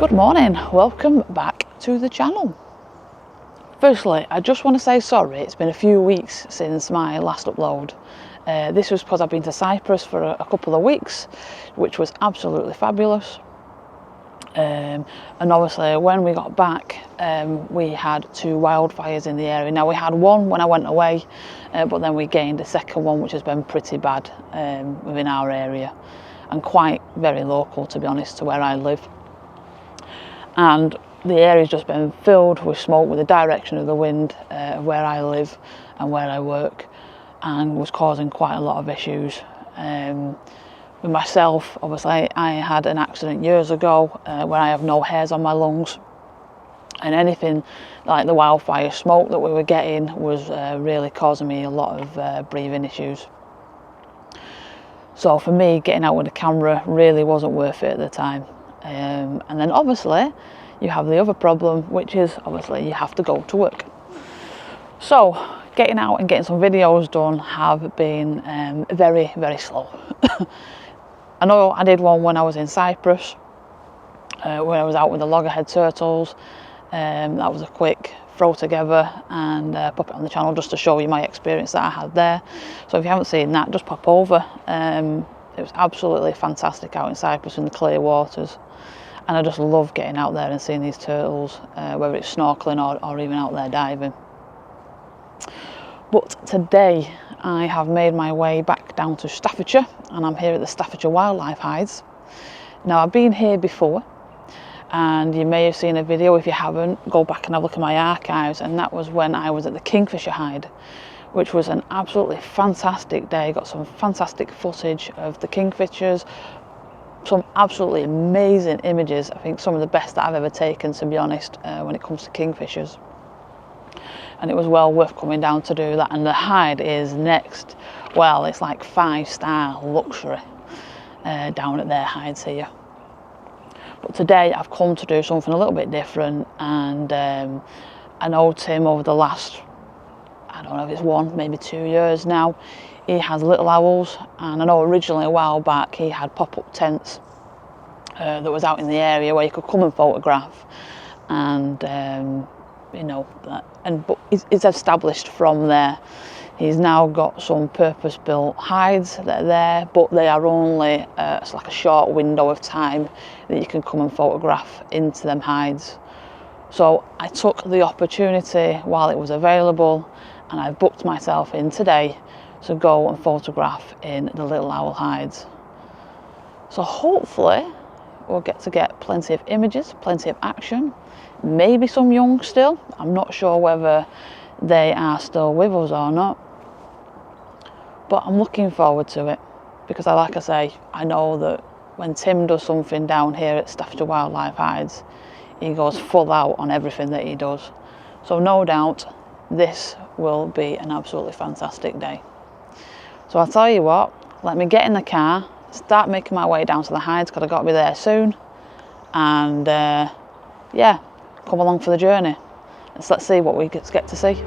Good morning, welcome back to the channel. Firstly, I just want to say sorry, it's been a few weeks since my last upload. This was because I've been to Cyprus for a couple of weeks, which was absolutely fabulous. And obviously when we got back, we had 2 wildfires in the area. Now we had one when I went away, but then we gained a second one, which has been pretty bad within our area and quite very local, to be honest, to where I live. And the area's just been filled with smoke with the direction of the wind where I live and where I work, and was causing quite a lot of issues. With myself, obviously, I had an accident years ago where I have no hairs on my lungs, and anything like the wildfire smoke that we were getting was really causing me a lot of breathing issues. So for me, getting out with a camera really wasn't worth it at the time. And then obviously you have the other problem, which is obviously you have to go to work. So getting out and getting some videos done have been very, very slow. I know I did one when I was in Cyprus, when I was out with the loggerhead turtles. That was a quick throw together and pop it on the channel just to show you my experience that I had there. So if you haven't seen that, just pop over. It was absolutely fantastic out in Cyprus in the clear waters, and I just love getting out there and seeing these turtles, whether it's snorkeling or even out there diving. But today I have made my way back down to Staffordshire, and I'm here at the Staffordshire Wildlife Hides. Now I've been here before, and you may have seen a video. If you haven't, go back and have a look at my archives, and that was when I was at the Kingfisher hide, which was an absolutely fantastic day. Got some fantastic footage of the kingfishers, some absolutely amazing images. I think some of the best that I've ever taken, to be honest, when it comes to kingfishers. And it was well worth coming down to do that. And the hide is next, well, it's like 5-star luxury down at their hides here. But today I've come to do something a little bit different, and I know Tim over the last, I don't know if it's 1, maybe 2 years now, he has little owls, and I know originally a while back he had pop-up tents that was out in the area where you could come and photograph, and you know, but it's established from there. He's now got some purpose-built hides that are there, but they are only it's like a short window of time that you can come and photograph into them hides. So I took the opportunity while it was available, and I booked myself in today to go and photograph in the little owl hides. So hopefully we'll get plenty of images, plenty of action, maybe some young still. I'm not sure whether they are still with us or not, but I'm looking forward to it, because like I say, I know that when Tim does something down here at Staffordshire Wildlife Hides, he goes full out on everything that he does. So no doubt this will be an absolutely fantastic day. So I'll tell you what, let me get in the car, start making my way down to the hides, because I've got to be there soon, and yeah, come along for the journey. Let's see what we get to see.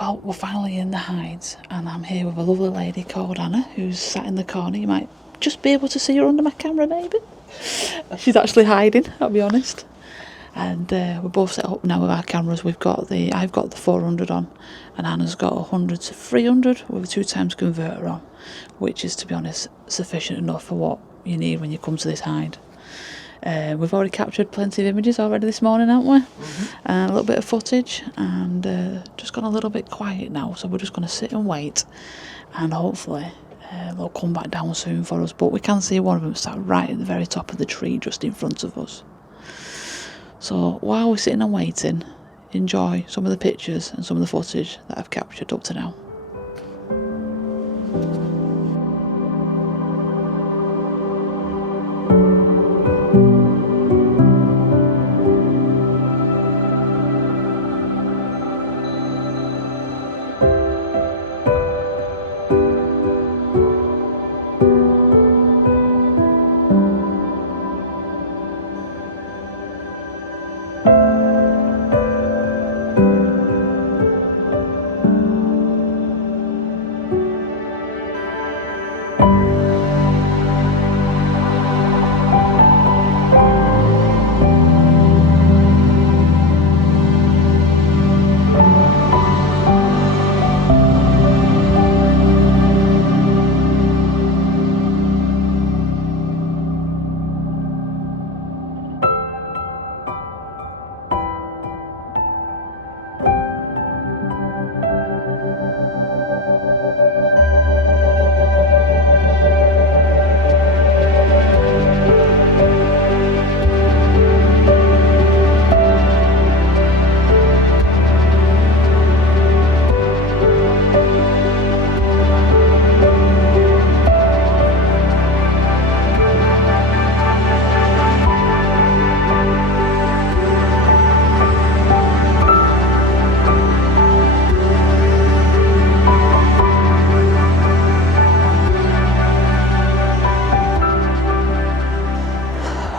Well, we're finally in the hides, and I'm here with a lovely lady called Anna, who's sat in the corner. You might just be able to see her under my camera, maybe. She's actually hiding, I'll be honest. And we're both set up now with our cameras. I've got the 400 on, and Anna's got 100 to 300 with a 2x converter on, which is, to be honest, sufficient enough for what you need when you come to this hide. We've already captured plenty of images already this morning, haven't we? A little bit of footage, and just gone a little bit quiet now, so we're just going to sit and wait, and hopefully they'll come back down soon for us. But we can see one of them sat right at the very top of the tree just in front of us. So while we're sitting and waiting, enjoy some of the pictures and some of the footage that I've captured up to now.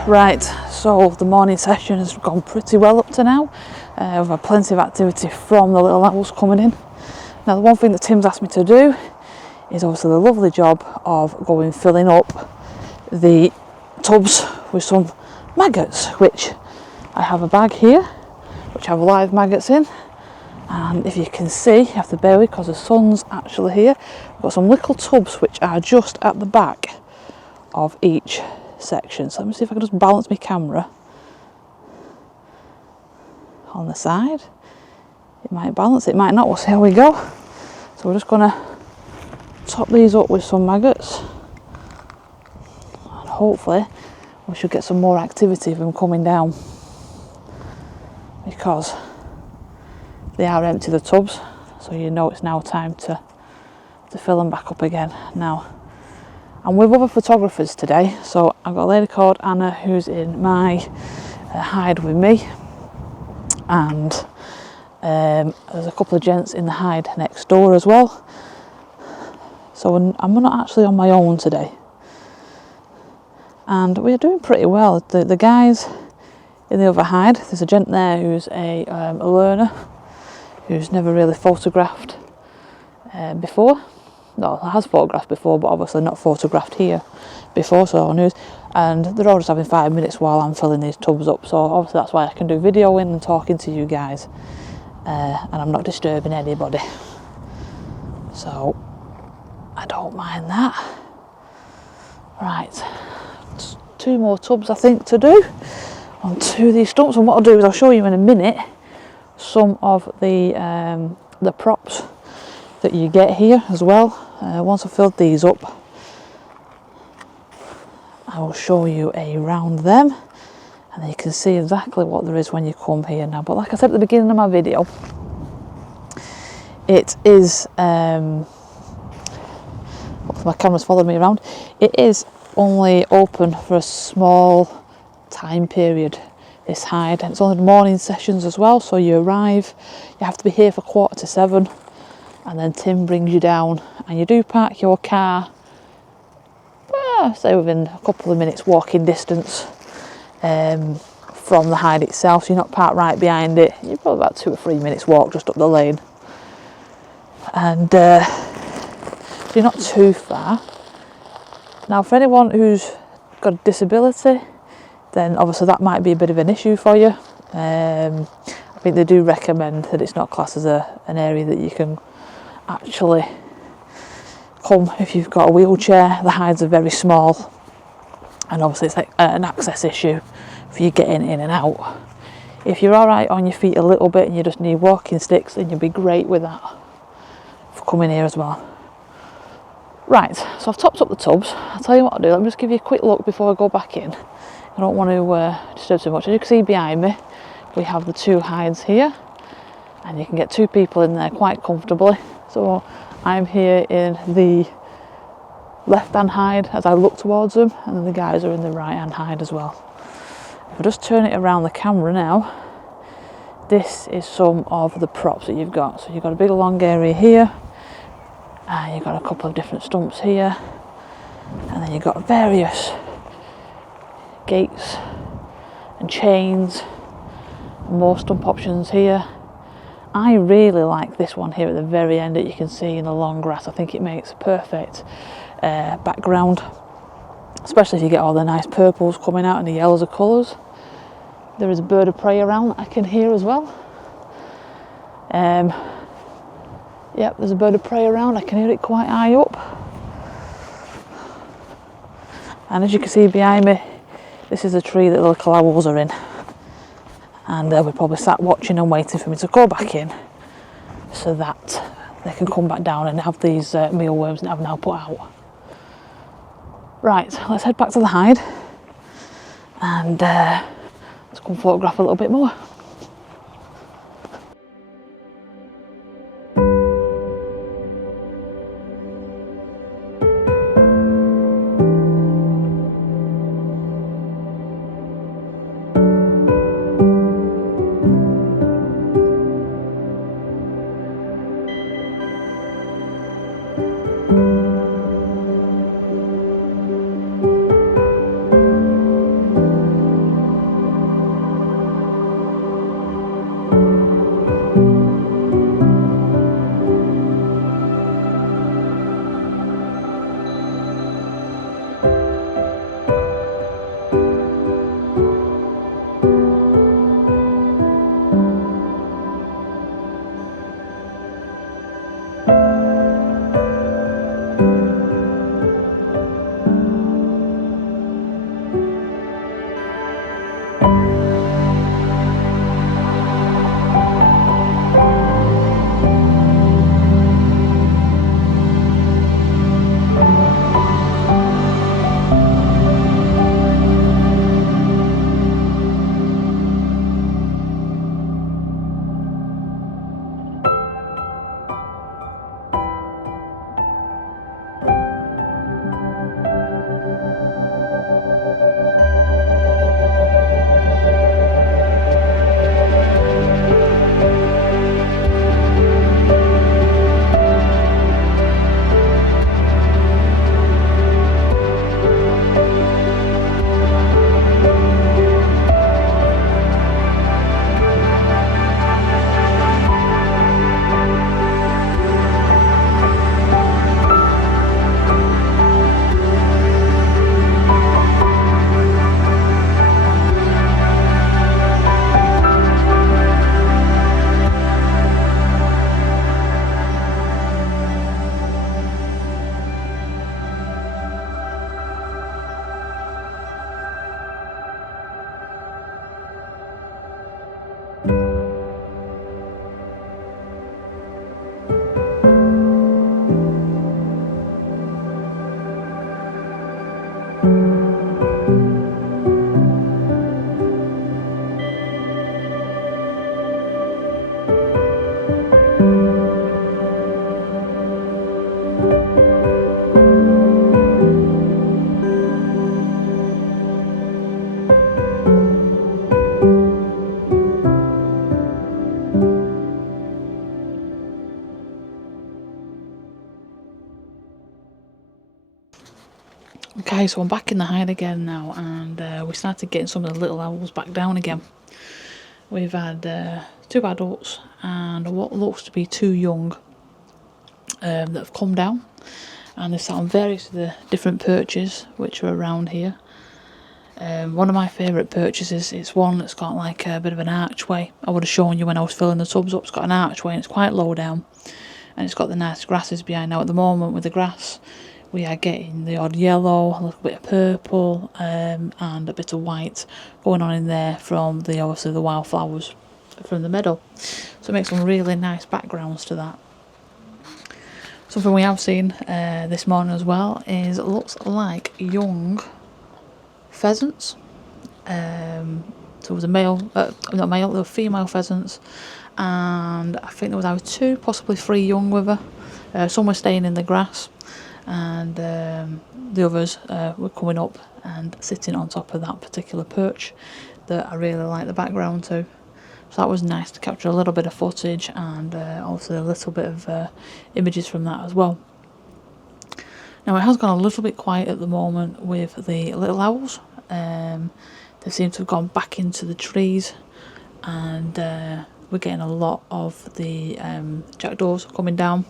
Right, so the morning session has gone pretty well up to now. We've had plenty of activity from the little owls coming in. Now, the one thing that Tim's asked me to do is obviously the lovely job of going filling up the tubs with some maggots, which I have a bag here which have live maggots in, and if you can see, you have to bear with because the sun's actually here. I've got some little tubs which are just at the back of each section. So let me see if I can just balance my camera on the side. It might balance, it might not, we'll see how we go. So we're just going to top these up with some maggots, and hopefully we should get some more activity of them coming down, because they are empty, the tubs, so you know it's now time to fill them back up again. Now, I'm with other photographers today, so I've got a lady called Anna who's in my hide with me, and there's a couple of gents in the hide next door as well. So I'm not actually on my own today, and we're doing pretty well. The guys in the other hide, there's a gent there who's a learner who's never really photographed before. No, has photographed before, but obviously not photographed here before, so news. And they're all just having 5 minutes while I'm filling these tubs up, so obviously that's why I can do videoing and talking to you guys, and I'm not disturbing anybody, so I don't mind that. Right, just 2 more tubs I think to do on 2 of these stumps, and what I'll do is I'll show you in a minute some of the props that you get here as well. Once I've filled these up, I will show you around them, and you can see exactly what there is when you come here now. But like I said at the beginning of my video, it is my camera's followed me around, it is only open for a small time period, this hide, and it's only the morning sessions as well. So you arrive, you have to be here for 6:45, and then Tim brings you down, and you do park your car, say within a couple of minutes walking distance from the hide itself, so you're not parked right behind it. You're probably about 2 or 3 minutes walk just up the lane, and so you're not too far. Now, for anyone who's got a disability, then obviously that might be a bit of an issue for you. I think they do recommend that it's not classed as an area that you can actually come if you've got a wheelchair. The hides are very small, and obviously it's like an access issue for you getting in and out. If you're alright on your feet a little bit and you just need walking sticks, then you'll be great with that for coming here as well. Right, so I've topped up the tubs. I'll tell you what I'll do, let me just give you a quick look before I go back in. I don't want to disturb too much. As you can see behind me, we have the 2 hides here, and you can get 2 people in there quite comfortably. So I'm here in the left hand hide as I look towards them, and then the guys are in the right hand hide as well. If I just turn it around the camera now, this is some of the props that you've got. So you've got a big long area here, and you've got a couple of different stumps here, and then you've got various gates and chains, and more stump options here. I really like this one here at the very end that you can see in the long grass. I think it makes a perfect background, especially if you get all the nice purples coming out and the yellows of colours. There is a bird of prey around that I can hear as well. Yep, there's a bird of prey around. I can hear it quite high up. And as you can see behind me, this is a tree that the little owls are in. And they'll be probably sat watching and waiting for me to go back in, so that they can come back down and have these mealworms that I've now put out. Right, let's head back to the hide and let's go and photograph a little bit more. Okay, so I'm back in the hide again now, and we started getting some of the little owls back down again. We've had 2 adults and what looks to be 2 young that have come down, and they've sat on various of the different perches which are around here. One of my favourite purchases, it's one that's got like a bit of an archway. I would have shown you when I was filling the tubs up. It's got an archway and it's quite low down, and it's got the nice grasses behind. Now at the moment with the grass, we are getting the odd yellow, a little bit of purple, and a bit of white going on in there from the obviously the wildflowers from the meadow. So it makes some really nice backgrounds to that. Something we have seen this morning as well is it looks like young pheasants. So there was a male, not male, there were female pheasants, and I think there was either 2, possibly 3 young with her. Some were staying in the grass, and the others were coming up and sitting on top of that particular perch that I really like the background to. So that was nice to capture a little bit of footage, and also a little bit of images from that as well. Now it has gone a little bit quiet at the moment with the little owls. They seem to have gone back into the trees, and we're getting a lot of the jackdaws coming down,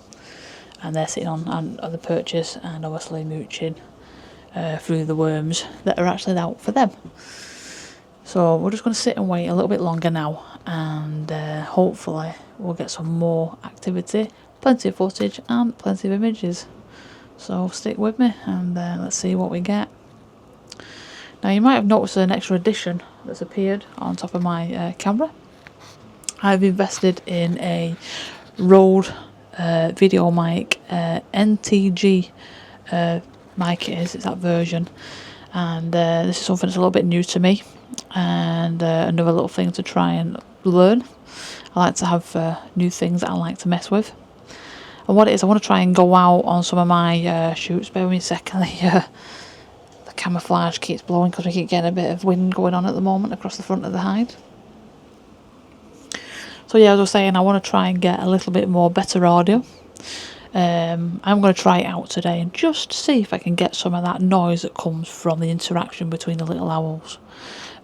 and they're sitting on the perches and obviously mooching through the worms that are actually out for them. So we're just going to sit and wait a little bit longer now, and hopefully we'll get some more activity, plenty of footage and plenty of images. So stick with me and let's see what we get. Now you might have noticed an extra addition that's appeared on top of my camera. I've invested in a Rode video mic, NTG mic it's that version, and this is something that's a little bit new to me, and another little thing to try and learn. I like to have new things that I like to mess with, and what it is, I want to try and go out on some of my shoots. Bear with me a second, the camouflage keeps blowing because we keep getting a bit of wind going on at the moment across the front of the hide. So yeah, as I was saying, I want to try and get a little bit more better audio. I'm going to try it out today and just see if I can get some of that noise that comes from the interaction between the little owls.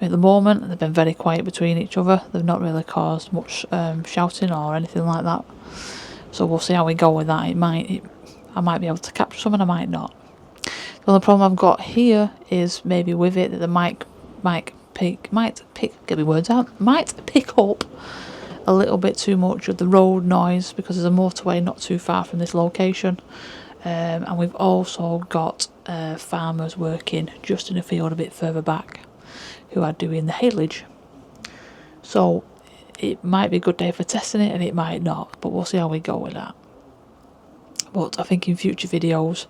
At the moment, they've been very quiet between each other. They've not really caused much shouting or anything like that. So we'll see how we go with that. I might be able to capture some and I might not. The only problem I've got here is maybe with it that the mic might pick up a little bit too much of the road noise, because there's a motorway not too far from this location, and we've also got farmers working just in a field a bit further back who are doing the haylage. So it might be a good day for testing it and it might not, but we'll see how we go with that. But I think in future videos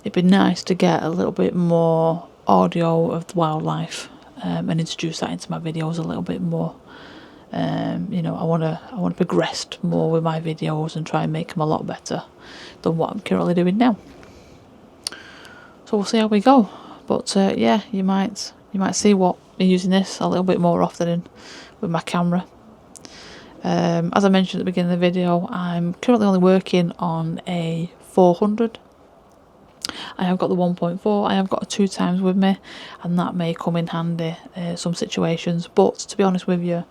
it'd be nice to get a little bit more audio of the wildlife and introduce that into my videos a little bit more. You know, I want to progress more with my videos and try and make them a lot better than what I'm currently doing now. So we'll see how we go. But yeah, you might see what me using this a little bit more often with my camera. As I mentioned at the beginning of the video, I'm currently only working on a 400. I have got the 1.4, I have got a 2x with me, and that may come in handy some situations. But to be honest with you,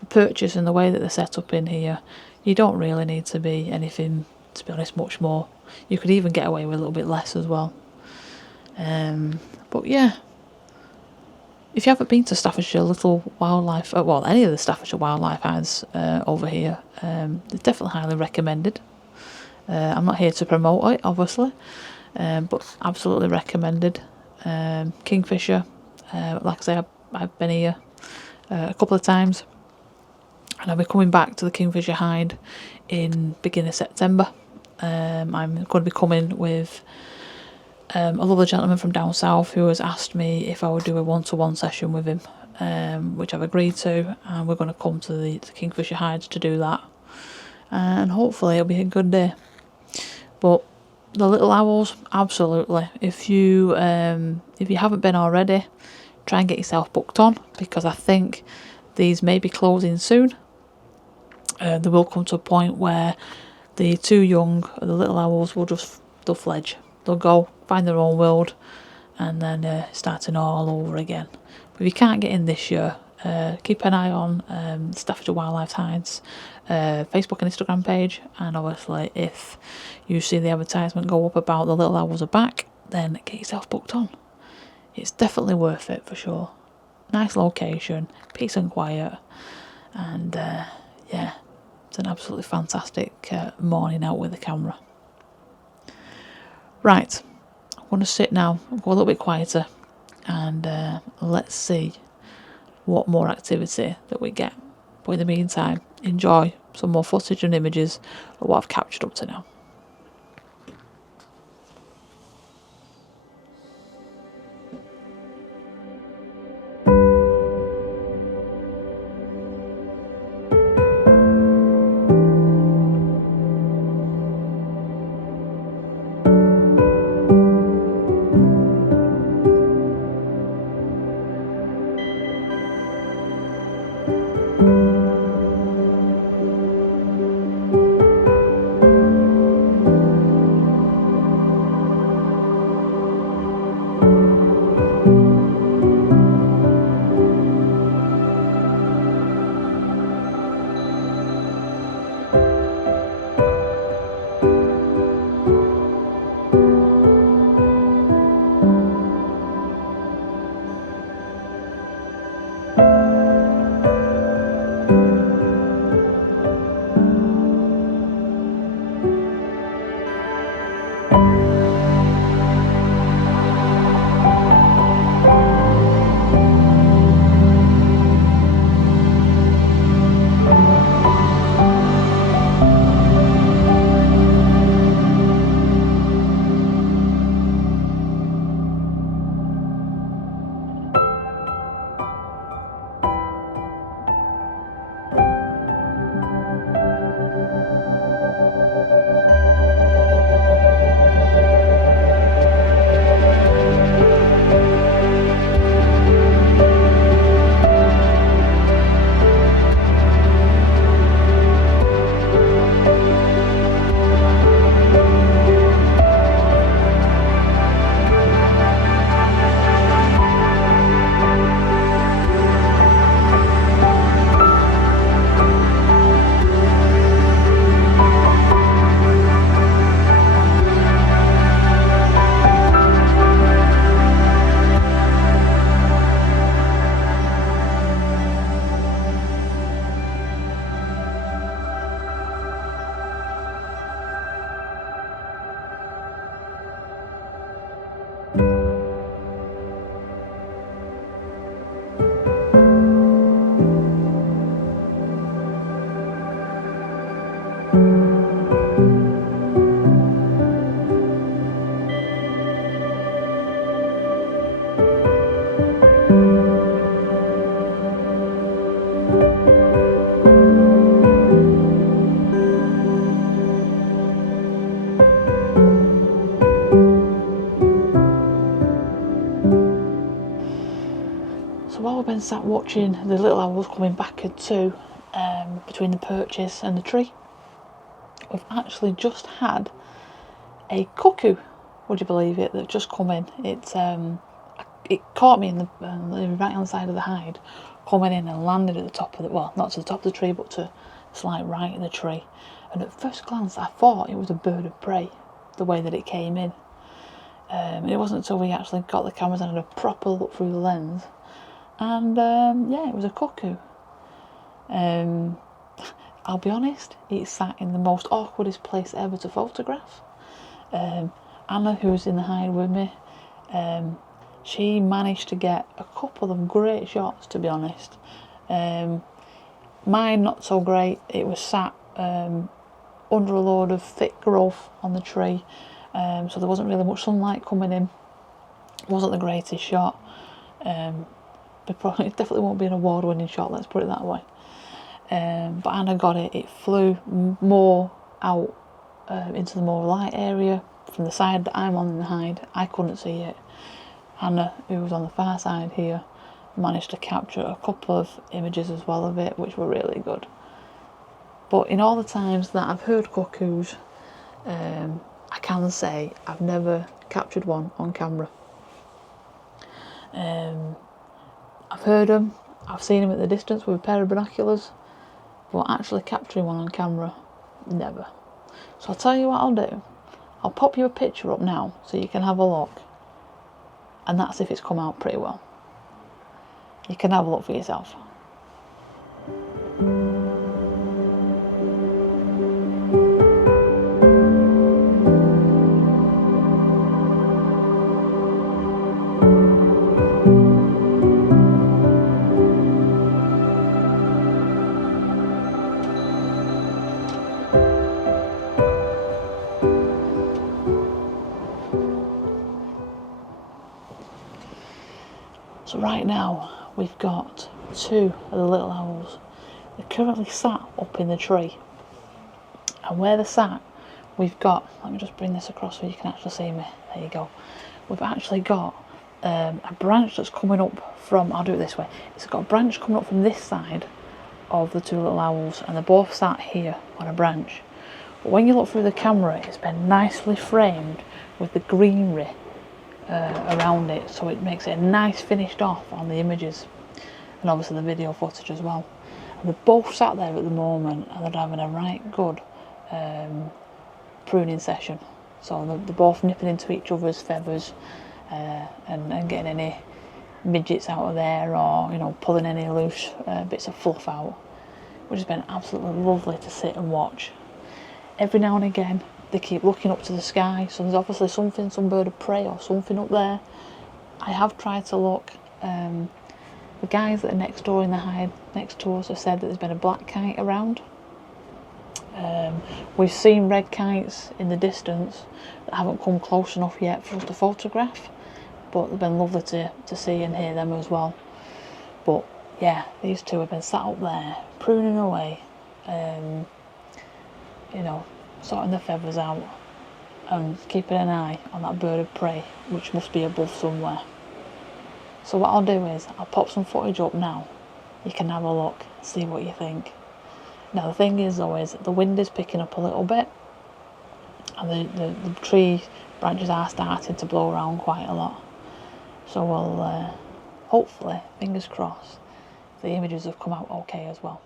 the purchase and the way that they're set up in here, you don't really need to be anything, to be honest, much more. You could even get away with a little bit less as well. But yeah, if you haven't been to Staffordshire Wildlife, well, any of the Staffordshire Wildlife Hides over here, they're definitely highly recommended. I'm not here to promote it, obviously, but absolutely recommended. Kingfisher, like I say, I've been here a couple of times, and I'll be coming back to the Kingfisher Hide in beginning of September. I'm going to be coming with a lovely gentleman from down south who has asked me if I would do a one-to-one session with him, which I've agreed to, and we're going to come to the Kingfisher Hides to do that, and hopefully it'll be a good day. But the little owls, absolutely. If you haven't been already, try and get yourself booked on, because I think these may be closing soon. They will come to a point where the 2 young, the little owls, they'll fledge. They'll go find their own world and then starting all over again. But if you can't get in this year, keep an eye on Staffordshire Wildlife Hides Facebook and Instagram page, and obviously if you see the advertisement go up about the little owls are back, then get yourself booked on. it's definitely worth it for sure. Nice location, peace and quiet, and yeah, it's an absolutely fantastic morning out with the camera. Right, I'm going to sit now, go a little bit quieter, and let's see what more activity that we get. But in the meantime, enjoy some more footage and images of what I've captured up to now. So while we've been sat watching the little owls coming back to between the perches and the tree, we've actually just had a cuckoo, would you believe it, that just come in. It caught me in the right hand side of the hide, coming in and landed at the top of the, well, not to the top of the tree, but to slight right in the tree. And at first glance I thought it was a bird of prey, the way that it came in. It wasn't until we actually got the cameras and had a proper look through the lens, and yeah, it was a cuckoo. I'll be honest, it sat in the most awkwardest place ever to photograph. Anna, who's in the hide with me, she managed to get a couple of great shots, to be honest. Mine not so great. It was sat under a load of thick growth on the tree, so there wasn't really much sunlight coming in. It wasn't the greatest shot. It definitely won't be an award-winning shot, let's put it that way. But Anna got it. It flew more out into the more light area from the side that I'm on in the hide. I couldn't see it. Anna, who was on the far side here, managed to capture a couple of images as well of it, which were really good. But in all the times that I've heard cuckoos, I can say I've never captured one on camera. I've heard them, I've seen them at the distance with a pair of binoculars, but actually capturing one on camera, never. So I'll tell you what I'll do. I'll pop you a picture up now so you can have a look. and that's if it's come out pretty well. You can have a look for yourself. So right now we've got 2 of the little owls. They're currently sat up in the tree, and where they're sat we've got, let me just bring this across so you can actually see me, there you go. We've actually got a branch that's coming up from, I'll do it this way, it's got a branch coming up from this side of the 2 little owls, and they're both sat here on a branch. But when you look through the camera, it's been nicely framed with the greenery around it, so it makes it a nice finished off on the images, and obviously the video footage as well. And they're both sat there at the moment, and they're having a right good pruning session. So they're both nipping into each other's feathers and getting any midgets out of there, or, you know, pulling any loose bits of fluff out, which has been absolutely lovely to sit and watch. Every now and again they keep looking up to the sky, so there's obviously something, some bird of prey or something up there. I have tried to look. The guys that are next door in the hide next to us have said that there's been a black kite around. We've seen red kites in the distance that haven't come close enough yet for us to photograph, but they've been lovely to see and hear them as well. But yeah, these 2 have been sat up there pruning away, you know, sorting the feathers out and keeping an eye on that bird of prey, which must be above somewhere. So what I'll do is I'll pop some footage up now. You can have a look, see what you think. Now the thing is though, is the wind is picking up a little bit, and the tree branches are starting to blow around quite a lot. So we'll hopefully, fingers crossed, the images have come out okay as well.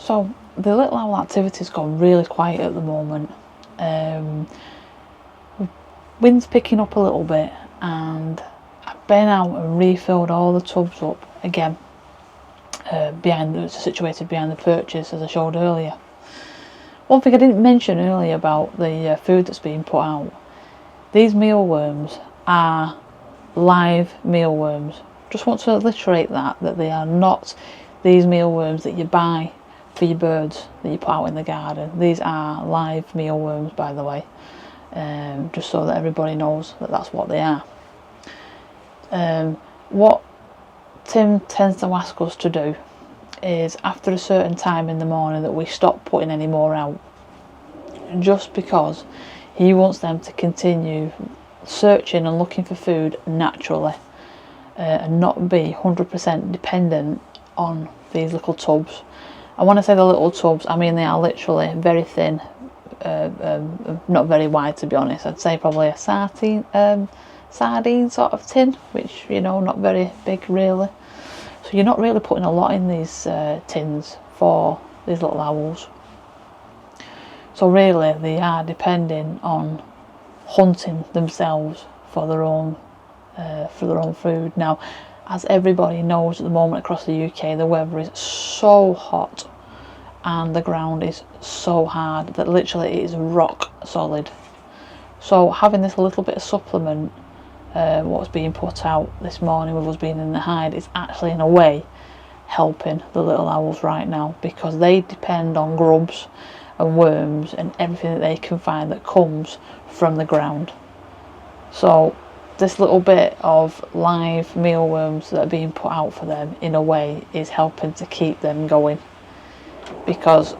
So the little owl activity's gone really quiet at the moment. Wind's picking up a little bit, and I've been out and refilled all the tubs up again, situated behind the perches, as I showed earlier. One thing I didn't mention earlier about the food that's being put out, these mealworms are live mealworms. Just want to alliterate that they are not these mealworms that you buy for your birds that you put out in the garden. These are live mealworms, by the way, just so that everybody knows that that's what they are. What Tim tends to ask us to do is, after a certain time in the morning, that we stop putting any more out, just because he wants them to continue searching and looking for food naturally, and not be 100% dependent on these little tubs. And when I say the little tubs, I mean they are literally very thin, not very wide, to be honest. I'd say probably a sardine sort of tin, which, you know, not very big really. So you're not really putting a lot in these tins for these little owls. So really they are depending on hunting themselves for their own food. Now, as everybody knows at the moment across the UK, the weather is so hot and the ground is so hard that literally it is rock solid. So having this little bit of supplement, what's being put out this morning with us being in the hide, is actually in a way helping the little owls right now, because they depend on grubs and worms and everything that they can find that comes from the ground. So this little bit of live mealworms that are being put out for them, in a way, is helping to keep them going, because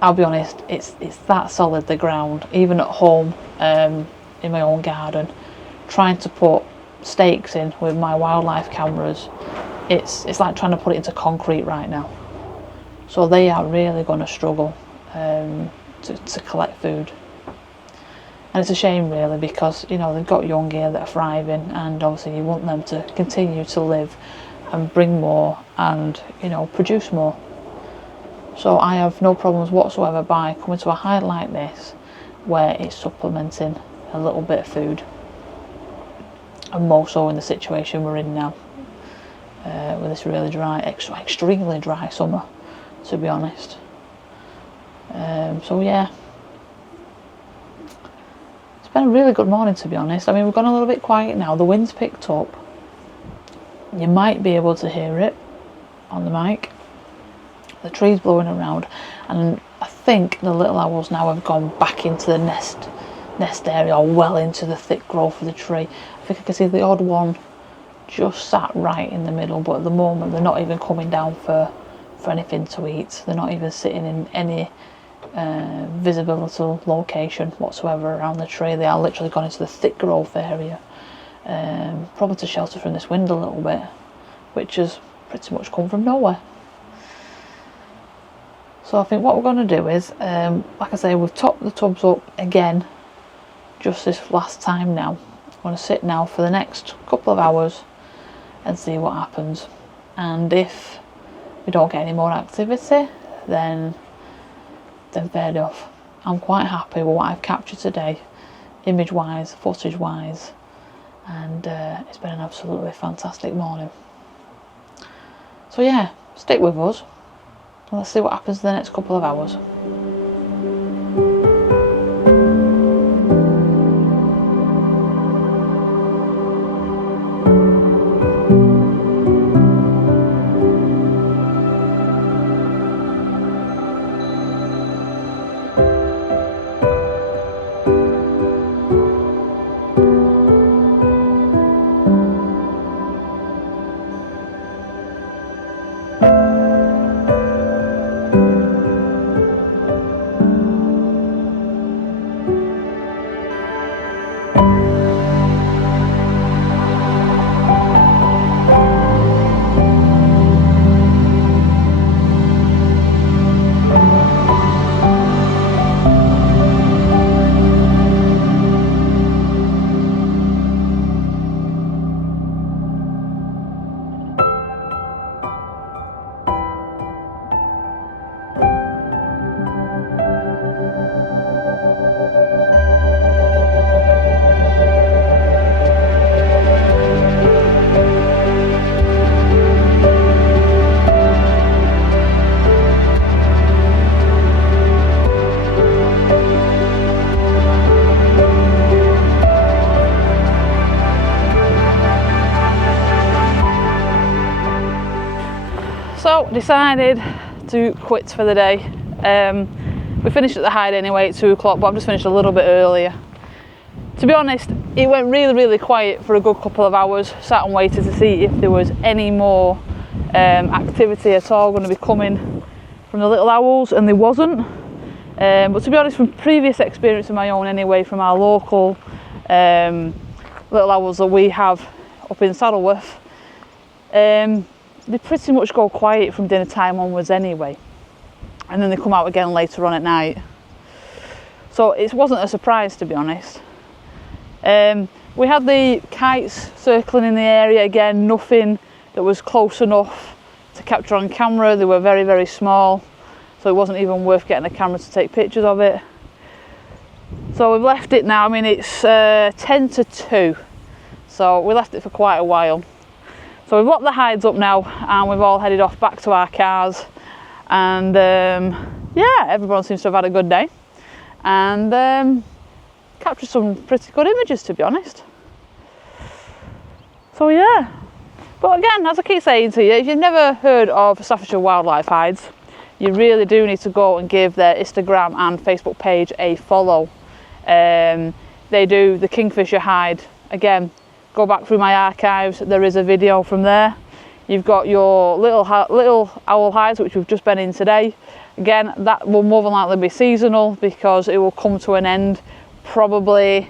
I'll be honest, it's that solid, the ground. Even at home, in my own garden, trying to put stakes in with my wildlife cameras, it's like trying to put it into concrete right now. So they are really going to struggle to collect food. And it's a shame really, because, you know, they've got young here that are thriving, and obviously you want them to continue to live and bring more and, you know, produce more. So I have no problems whatsoever by coming to a hide like this, where it's supplementing a little bit of food, and more so in the situation we're in now, with this really dry, extremely dry summer, to be honest. So yeah, it's been a really good morning, to be honest. I mean, we've gone a little bit quiet now. The wind's picked up. You might be able to hear it on the mic. The trees blowing around, and I think the little owls now have gone back into the nest area, or well into the thick growth of the tree. I think I can see the odd one just sat right in the middle, but at the moment they're not even coming down for anything to eat. They're not even sitting in any visibility location whatsoever around the tree. They are literally gone into the thick growth area, probably to shelter from this wind a little bit, which has pretty much come from nowhere. So I think what we're going to do is, like I say, we've topped the tubs up again just this last time now. I'm going to sit now for the next couple of hours and see what happens. And if we don't get any more activity, then fair enough. I'm quite happy with what I've captured today, image wise, footage wise, and it's been an absolutely fantastic morning. So yeah, stick with us. Let's see what happens in the next couple of hours. So decided to quit for the day. We finished at the hide anyway at 2 o'clock, but I've just finished a little bit earlier. To be honest, it went really quiet for a good couple of hours. Sat and waited to see if there was any more activity at all going to be coming from the little owls, and there wasn't. But to be honest, from previous experience of my own anyway, from our local little owls that we have up in Saddleworth, they pretty much go quiet from dinner time onwards anyway, and then they come out again later on at night. So it wasn't a surprise, to be honest. We had the kites circling in the area again, nothing that was close enough to capture on camera. They were very small, so it wasn't even worth getting a camera to take pictures of it. So we've left it now. I mean, it's 10 to 2, so we left it for quite a while. So we've locked the hides up now, and we've all headed off back to our cars, and yeah, everyone seems to have had a good day, and captured some pretty good images, to be honest. So yeah, but again, as I keep saying to you, if you've never heard of Staffordshire Wildlife Hides, you really do need to go and give their Instagram and Facebook page a follow. They do the Kingfisher hide. Again, go back through my archives, there is a video from there. You've got your little owl hides, which we've just been in today. Again, that will more than likely be seasonal, because it will come to an end probably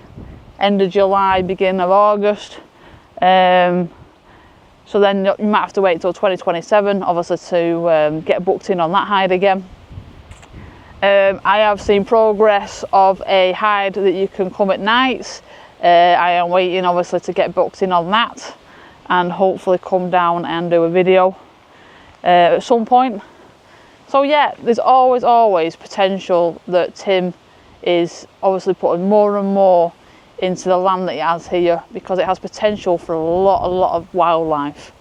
end of July, beginning of August. So then you might have to wait till 2027, obviously, to get booked in on that hide again. I have seen progress of a hide that you can come at nights. I am waiting, obviously, to get booked in on that, and hopefully come down and do a video at some point. So yeah, there's always potential that Tim is obviously putting more and more into the land that he has here, because it has potential for a lot of wildlife,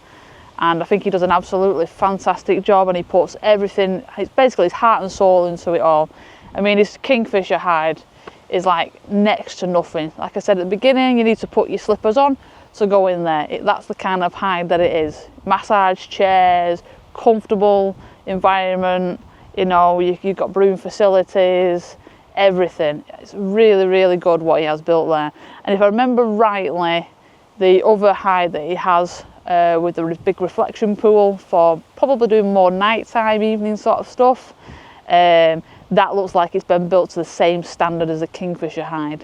and I think he does an absolutely fantastic job, and he puts everything, basically his heart and soul, into it all. I mean, his Kingfisher hide is like next to nothing. Like I said at the beginning, you need to put your slippers on to go in there. That's the kind of hide that it is. Massage chairs, comfortable environment, you know, you've got broom facilities, everything. It's really good what he has built there. And if I remember rightly, the other hide that he has with the big reflection pool for probably doing more nighttime, evening sort of stuff, that looks like it's been built to the same standard as a Kingfisher hide.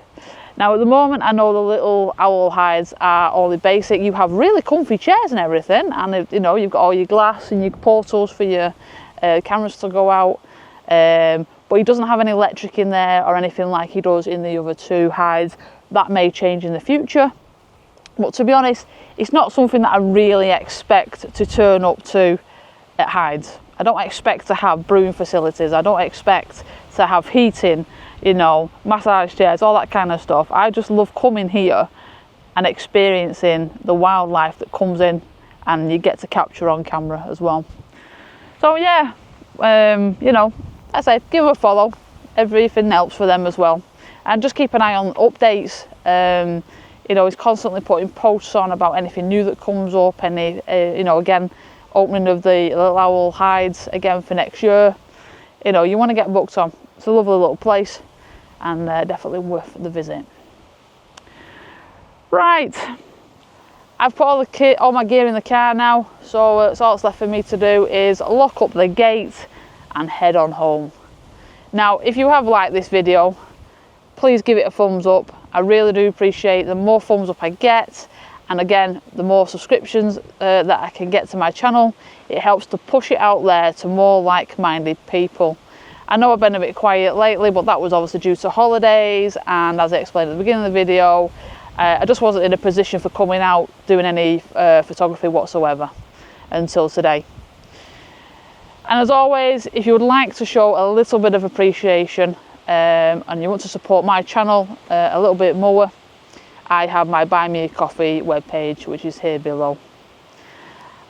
Now at the moment, I know the little owl hides are only basic. You have really comfy chairs and everything, and you know, you've got all your glass and your portals for your cameras to go out, but he doesn't have any electric in there or anything like he does in the other two hides. That may change in the future, but to be honest, it's not something that I really expect to turn up to at hides. I don't expect to have brewing facilities. I don't expect to have heating, you know, massage chairs, all that kind of stuff. I just love coming here and experiencing the wildlife that comes in, and you get to capture on camera as well. So yeah, you know, I say give them a follow. Everything helps for them as well, and just keep an eye on updates. You know, he's constantly putting posts on about anything new that comes up, any you know, again, opening of the little owl hides again for next year. You know, you want to get booked on. It's a lovely little place, and definitely worth the visit. Right, I've put all my gear in the car now, so all that's left for me to do is lock up the gate and head on home. Now, if you have liked this video, please give it a thumbs up. I really do appreciate the more thumbs up I get, and again, the more subscriptions that I can get to my channel, it helps to push it out there to more like-minded people. I know I've been a bit quiet lately, but that was obviously due to holidays, and as I explained at the beginning of the video, I just wasn't in a position for coming out doing any photography whatsoever until today. And as always, if you would like to show a little bit of appreciation and you want to support my channel a little bit more, I have my Buy Me a Coffee webpage, which is here below.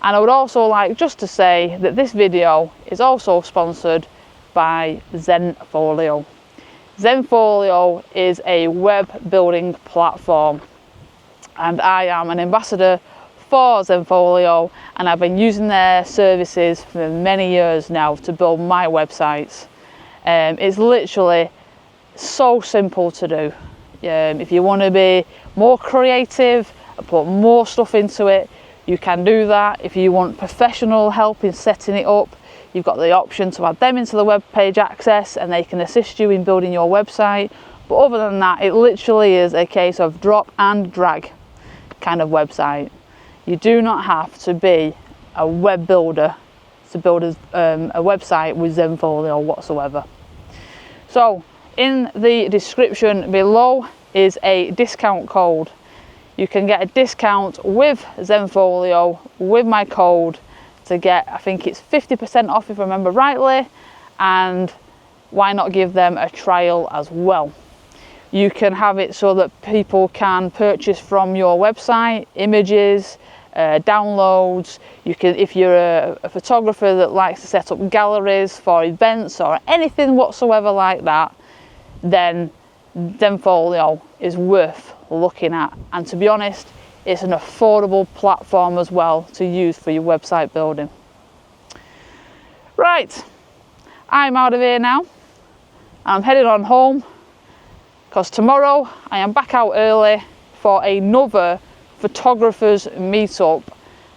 And I would also like just to say that this video is also sponsored by Zenfolio. Zenfolio is a web building platform, and I am an ambassador for Zenfolio, and I've been using their services for many years now to build my websites. It's literally so simple to do. If you want to be more creative and put more stuff into it, you can do that. If you want professional help in setting it up, you've got the option to add them into the web page access and they can assist you in building your website. But other than that, it literally is a case of drop and drag kind of website. You do not have to be a web builder to build a website with Zenfolio whatsoever. So in the description below is a discount code. You can get a discount with Zenfolio with my code to get, I think it's 50% off if I remember rightly, and why not give them a trial as well. You can have it so that people can purchase from your website images, downloads. You can, if you're a photographer that likes to set up galleries for events or anything whatsoever like that, then Zenfolio is worth looking at. And to be honest, it's an affordable platform as well to use for your website building. Right, I'm out of here now. I'm heading on home because tomorrow I am back out early for another photographers meetup.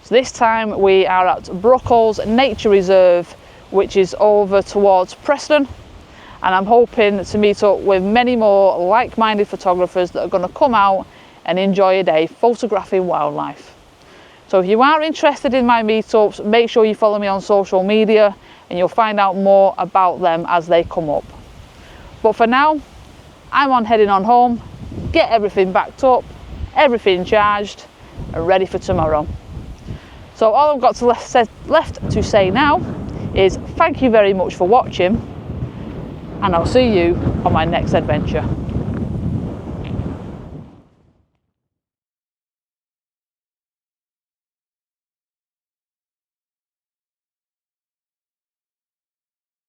So this time we are at Brockles Nature Reserve, which is over towards Preston, and I'm hoping to meet up with many more like-minded photographers that are going to come out and enjoy a day photographing wildlife. So if you are interested in my meetups, make sure you follow me on social media and you'll find out more about them as they come up. But for now, I'm heading on home, get everything backed up, everything charged and ready for tomorrow. So all I've got left to say now is thank you very much for watching, and I'll see you on my next adventure.